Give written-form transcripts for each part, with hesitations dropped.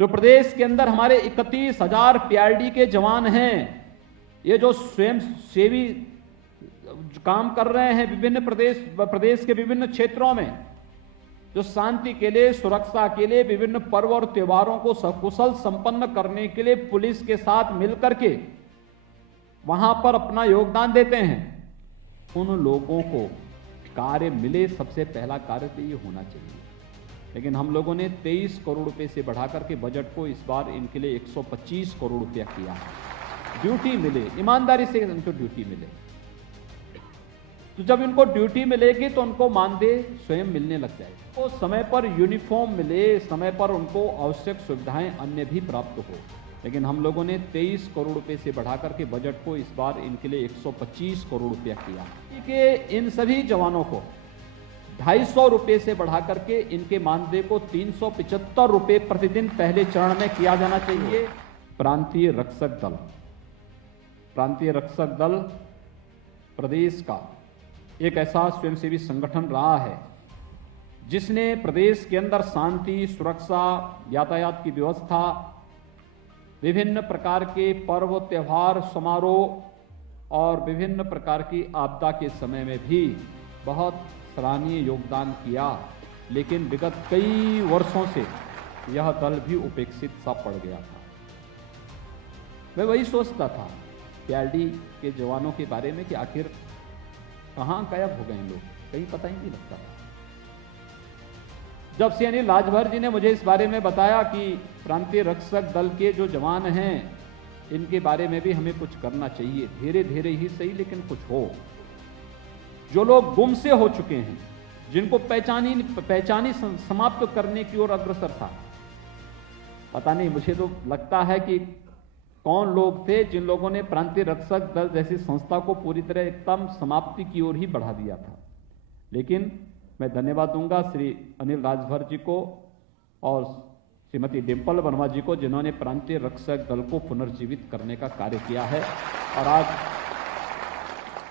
जो प्रदेश के अंदर हमारे 31,000 पीआरडी के जवान हैं, ये जो स्वयं सेवी काम कर रहे हैं विभिन्न प्रदेश के विभिन्न क्षेत्रों में, जो शांति के लिए, सुरक्षा के लिए, विभिन्न पर्व और त्योहारों को सकुशल संपन्न करने के लिए पुलिस के साथ मिलकर के वहां पर अपना योगदान देते हैं, उन लोगों को कार्य मिले। सबसे पहला कार्य तो ये होना चाहिए। लेकिन हम लोगों ने 23 करोड़ रुपए से बढ़ाकर के बजट को इस बार इनके लिए 125 करोड़ रुपया किया है। ड्यूटी मिले, ईमानदारी से इनको ड्यूटी मिले। तो जब इनको ड्यूटी मिलेगी तो उनको मानदेय स्वयं मिलने लग जाएगा। तो समय पर यूनिफॉर्म मिले, समय पर उनको आवश्यक सुविधाएं अन्य भी प्राप्त हो। लेकिन हम लोगों ने 23 करोड़ रुपए से बढ़ाकर के बजट को इस बार इनके लिए 125 करोड़ रुपया किया है। कि इन सभी जवानों को 250 रुपए से बढ़ाकर के इनके मानदेय को 375 रुपए प्रतिदिन पहले चरण में किया जाना चाहिए। प्रांतीय रक्षक दल, प्रांतीय रक्षक दल प्रदेश का एक ऐसा स्वयंसेवी संगठन रहा है जिसने प्रदेश के अंदर शांति, सुरक्षा, यातायात की व्यवस्था, विभिन्न प्रकार के पर्व, त्योहार, समारोह और विभिन्न प्रकार की आपदा के समय में भी बहुत सराहनीय योगदान किया। लेकिन विगत कई वर्षों से यह दल भी उपेक्षित सा पड़ गया था। मैं वही सोचता था पीआरडी के जवानों के बारे में कि आखिर कहां गायब हो गए लोग, कहीं पता ही नहीं लगता था। जब से अनिल राजभर जी ने मुझे इस बारे में बताया कि प्रांतीय रक्षक दल के जो जवान हैं इनके बारे में भी हमें कुछ करना चाहिए, धीरे धीरे ही सही लेकिन कुछ हो। जो लोग गुम से हो चुके हैं, जिनको पहचानी समाप्त करने की ओर अग्रसर था, पता नहीं, मुझे तो लगता है कि कौन लोग थे जिन लोगों ने प्रांतीय रक्षक दल जैसी संस्था को पूरी तरह एकदम समाप्ति की ओर ही बढ़ा दिया था। लेकिन मैं धन्यवाद दूंगा श्री अनिल राजभर जी को और श्रीमती डिंपल वर्मा जी को, जिन्होंने प्रांतीय रक्षक दल को पुनर्जीवित करने का कार्य किया है। और आज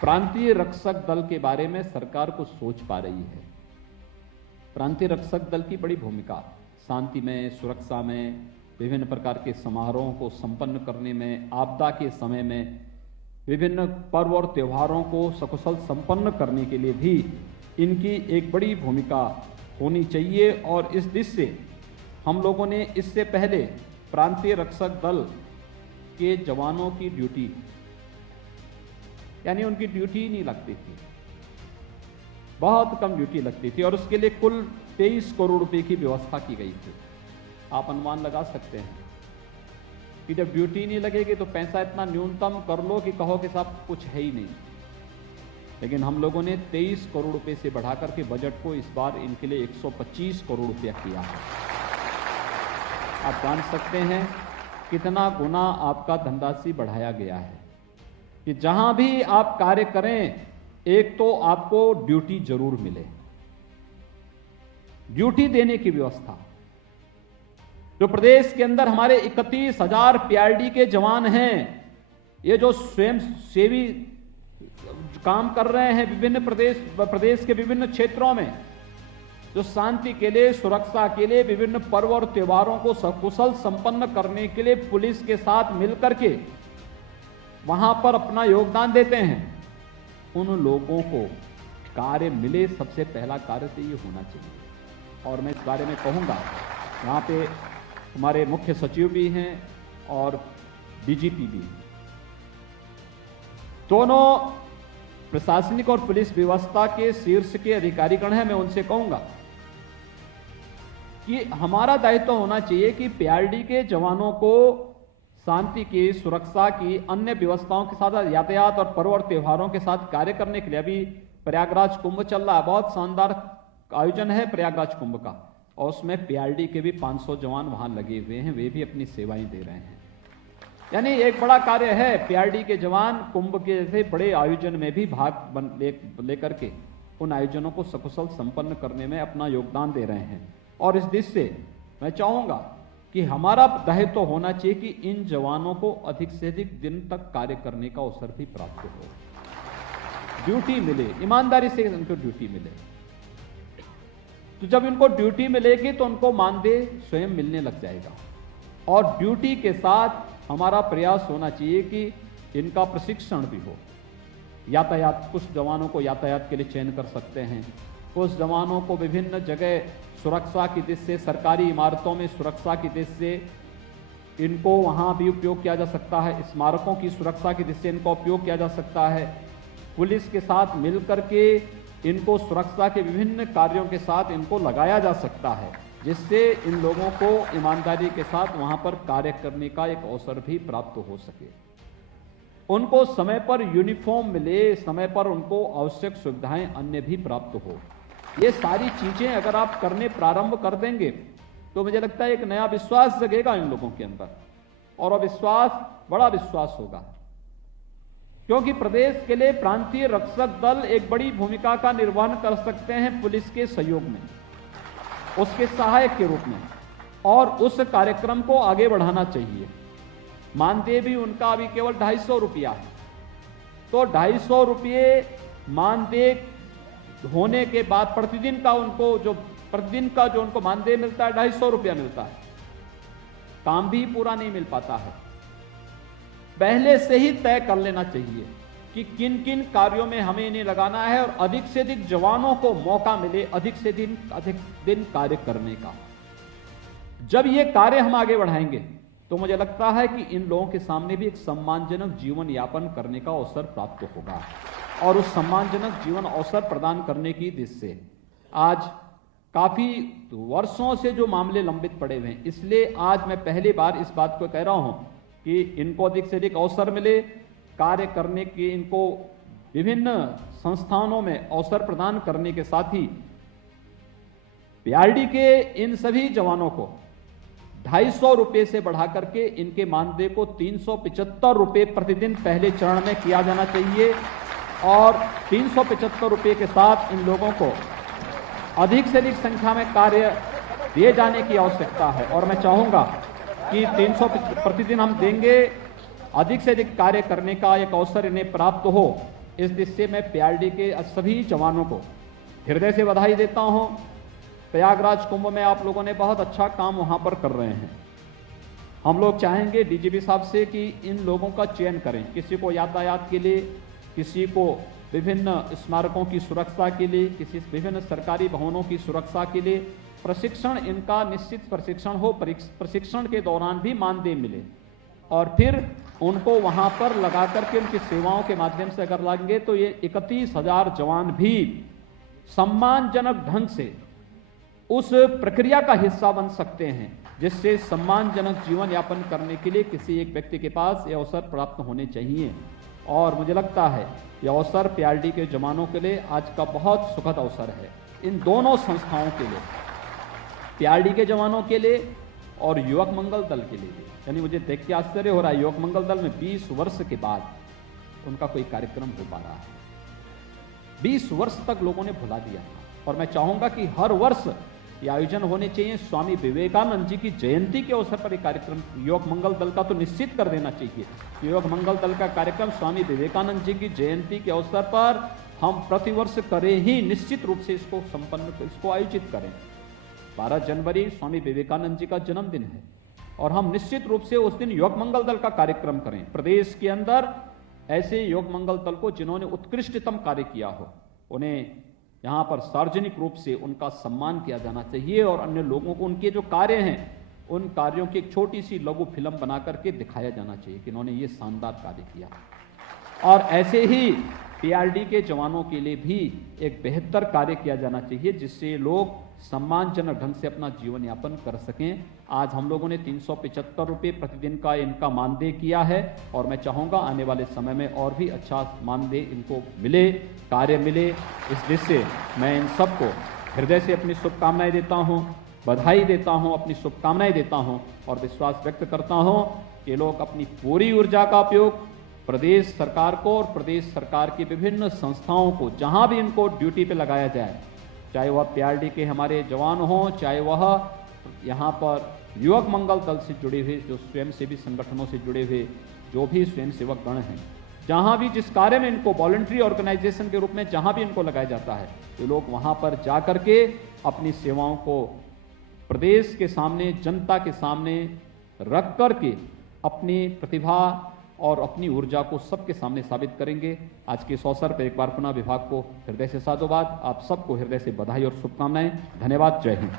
प्रांतीय रक्षक दल के बारे में सरकार को सोच पा रही है। प्रांतीय रक्षक दल की बड़ी भूमिका शांति में, सुरक्षा में, विभिन्न प्रकार के समारोहों को संपन्न करने में, आपदा के समय में विभिन्न पर्व और त्योहारों को सकुशल संपन्न करने के लिए भी इनकी एक बड़ी भूमिका होनी चाहिए। और इस दृष्टि से हम लोगों ने इससे पहले प्रांतीय रक्षक दल के जवानों की ड्यूटी, यानी उनकी ड्यूटी ही नहीं लगती थी, बहुत कम ड्यूटी लगती थी, और उसके लिए कुल 23 करोड़ रुपए की व्यवस्था की गई थी। आप अनुमान लगा सकते हैं कि जब ड्यूटी नहीं लगेगी तो पैसा इतना न्यूनतम कर लो कि कहो कि साहब कुछ है ही नहीं। लेकिन हम लोगों ने 23 करोड़ रुपए से बढ़ाकर के बजट को इस बार इनके लिए 125 करोड़ रुपया किया है। आप जान सकते हैं कितना गुना आपका धनराशि बढ़ाया गया है कि जहां भी आप कार्य करें, एक तो आपको ड्यूटी जरूर मिले, ड्यूटी देने की व्यवस्था। जो प्रदेश के अंदर हमारे 31,000 पीआरडी के जवान हैं, ये जो स्वयं सेवी काम कर रहे हैं विभिन्न प्रदेश के विभिन्न क्षेत्रों में, जो शांति के लिए, सुरक्षा के लिए, विभिन्न पर्व और त्योहारों को सकुशल संपन्न करने के लिए पुलिस के साथ मिलकर के वहां पर अपना योगदान देते हैं, उन लोगों को कार्य मिले। सबसे पहला कार्य तो ये होना चाहिए। और मैं इस बारे में कहूंगा, यहाँ पे हमारे मुख्य सचिव भी हैं और डीजीपी भी, दोनों प्रशासनिक और पुलिस व्यवस्था के शीर्ष के अधिकारीगण हैं। मैं उनसे कहूंगा कि हमारा दायित्व होना चाहिए कि पीआरडी के जवानों को शांति की, सुरक्षा की, अन्य व्यवस्थाओं के साथ, यातायात और पर्व और त्योहारों के साथ कार्य करने के लिए, अभी प्रयागराज कुंभ चल रहा है, बहुत शानदार आयोजन है प्रयागराज कुंभ का, और उसमें पीआरडी के भी 500 जवान वहां लगे हुए हैं, वे भी अपनी सेवाएं दे रहे हैं। यानी एक बड़ा कार्य है। पीआरडी के जवान कुंभ के जैसे बड़े आयोजन में भी भाग लेकर के उन आयोजनों को सकुशल संपन्न करने में अपना योगदान दे रहे हैं। और इस दृष्टि से मैं चाहूंगा कि हमारा दायित्व होना चाहिए कि इन जवानों को अधिक से अधिक दिन तक कार्य करने का अवसर भी प्राप्त हो, ड्यूटी मिले, ईमानदारी से उनको ड्यूटी मिले। तो जब इनको ड्यूटी मिलेगी तो उनको मानदेय स्वयं मिलने लग जाएगा। और ड्यूटी के साथ हमारा प्रयास होना चाहिए कि इनका प्रशिक्षण भी हो। यातायात, कुछ जवानों को यातायात के लिए चयन कर सकते हैं, कुछ जवानों को विभिन्न जगह सुरक्षा की दृष्टि से, सरकारी इमारतों में सुरक्षा की दृष्टि से इनको वहाँ भी उपयोग किया जा सकता है, स्मारकों की सुरक्षा की दृष्टि से इनका उपयोग किया जा सकता है। पुलिस के साथ मिलकर के इनको सुरक्षा के विभिन्न कार्यों के साथ इनको लगाया जा सकता है, जिससे इन लोगों को ईमानदारी के साथ वहाँ पर कार्य करने का एक अवसर भी प्राप्त हो सके। उनको समय पर यूनिफॉर्म मिले, समय पर उनको आवश्यक सुविधाएं अन्य भी प्राप्त हो। ये सारी चीजें अगर आप करने प्रारंभ कर देंगे तो मुझे लगता है एक नया विश्वास जगेगा इन लोगों के अंदर, और वह विश्वास बड़ा विश्वास होगा, क्योंकि प्रदेश के लिए प्रांतीय रक्षक दल एक बड़ी भूमिका का निर्वहन कर सकते हैं पुलिस के सहयोग में, उसके सहायक के रूप में, और उस कार्यक्रम को आगे बढ़ाना चाहिए। मानदेय भी उनका अभी केवल 250 रुपया है, तो 250 रुपये मानदेय होने के बाद प्रतिदिन का जो उनको मानदेय मिलता है 250 रुपया मिलता है, काम भी पूरा नहीं मिल पाता है। पहले से ही तय कर लेना चाहिए कि किन किन कार्यों में हमें इन्हें लगाना है, और अधिक से अधिक जवानों को मौका मिले अधिक से अधिक दिन कार्य करने का। जब ये कार्य हम आगे बढ़ाएंगे तो मुझे लगता है कि इन लोगों के सामने भी एक सम्मानजनक जीवन यापन करने का अवसर प्राप्त होगा, और उस सम्मानजनक जीवन अवसर प्रदान करने की दृष्टि से आज काफी वर्षों से जो मामले लंबित पड़े हुए हैं, इसलिए आज मैं पहली बार इस बात को कह रहा हूं कि इनको अधिक से अधिक अवसर मिले कार्य करने के, इनको विभिन्न संस्थानों में अवसर प्रदान करने के साथ ही पीआरडी के इन सभी जवानों को 250 रुपये से बढ़ा करके इनके मानदेय को 375 रुपये प्रतिदिन पहले चरण में किया जाना चाहिए, और 375 रुपये के साथ इन लोगों को अधिक से अधिक संख्या में कार्य दिए जाने की आवश्यकता है। और मैं चाहूंगा कि 300 प्रतिदिन हम देंगे, अधिक से अधिक कार्य करने का एक अवसर इन्हें प्राप्त हो। इस दृष्टि से मैं पीआरडी के सभी जवानों को हृदय से बधाई देता हूं। प्रयागराज कुंभ में आप लोगों ने बहुत अच्छा काम वहां पर कर रहे हैं। हम लोग चाहेंगे डीजीपी साहब से कि इन लोगों का चयन करें, किसी को यातायात के लिए, किसी को विभिन्न स्मारकों की सुरक्षा के लिए, किसी विभिन्न सरकारी भवनों की सुरक्षा के लिए प्रशिक्षण, इनका निश्चित प्रशिक्षण हो, प्रशिक्षण के दौरान भी मानदेय मिले, और फिर उनको वहां पर लगा करके उनकी सेवाओं के माध्यम से अगर लगेंगे तो ये 31,000 जवान भी सम्मानजनक ढंग से उस प्रक्रिया का हिस्सा बन सकते हैं, जिससे सम्मानजनक जीवन यापन करने के लिए किसी एक व्यक्ति के पास ये अवसर प्राप्त होने चाहिए। और मुझे लगता है यह अवसर पीआरडी के जवानों के लिए आज का बहुत सुखद अवसर है, इन दोनों संस्थाओं के लिए, पीआरडी के जवानों के लिए और युवक मंगल दल के लिए। यानी मुझे देख के आश्चर्य हो रहा है, युवक मंगल दल में 20 वर्ष के बाद उनका कोई कार्यक्रम हो पा रहा है। 20 वर्ष तक लोगों ने भुला दिया था, और मैं चाहूंगा कि हर वर्ष ये आयोजन होने चाहिए। स्वामी विवेकानंद जी की जयंती के अवसर पर एक कार्यक्रम युवक मंगल दल का तो निश्चित कर देना चाहिए। युवक मंगल दल का कार्यक्रम स्वामी विवेकानंद जी की जयंती के अवसर पर हम प्रतिवर्ष करें ही, निश्चित रूप से इसको आयोजित करें। 12 जनवरी स्वामी विवेकानंद जी का जन्मदिन है, और हम निश्चित रूप से उस दिन युवक मंगल दल का कार्यक्रम करें। प्रदेश के अंदर ऐसे युवक मंगल दल को जिन्होंने उत्कृष्टतम कार्य किया हो, उन्हें यहाँ पर सार्वजनिक रूप से उनका सम्मान किया जाना चाहिए, और अन्य लोगों को उनके जो कार्य हैं उन कार्यों की एक छोटी सी लघु फिल्म बना करके दिखाया जाना चाहिए कि इन्होंने ये शानदार कार्य किया। और ऐसे ही पीआरडी के जवानों के लिए भी एक बेहतर कार्य किया जाना चाहिए, जिससे लोग सम्मानजनक ढंग से अपना जीवन यापन कर सकें। आज हम लोगों ने 375 रुपये प्रतिदिन का इनका मानदेय किया है, और मैं चाहूँगा आने वाले समय में और भी अच्छा मानदेय इनको मिले, कार्य मिले। इस दृष्टि से मैं इन सबको हृदय से अपनी शुभकामनाएं देता हूँ, बधाई देता हूँ, अपनी शुभकामनाएं देता हूँ, और विश्वास व्यक्त करता हूँ कि लोग अपनी पूरी ऊर्जा का उपयोग प्रदेश सरकार को और प्रदेश सरकार की विभिन्न संस्थाओं को, जहां भी इनको ड्यूटी पे लगाया जाए, चाहे वह पीआरडी के हमारे जवान हों, चाहे वह यहाँ पर युवक मंगल दल से जुड़े हुए जो स्वयंसेवी संगठनों से जुड़े हुए जो भी स्वयंसेवक गण हैं, जहां भी जिस कार्य में इनको वॉलंटरी ऑर्गेनाइजेशन के रूप में जहां भी इनको लगाया जाता है, तो लोग वहां पर जा करके अपनी सेवाओं को प्रदेश के सामने, जनता के सामने रख करके अपनी प्रतिभा और अपनी ऊर्जा को सबके सामने साबित करेंगे। आज के इस अवसर पर एक बार पुनः विभाग को हृदय से साधुवाद, आप सबको हृदय से बधाई और शुभकामनाएं। धन्यवाद। जय हिंद।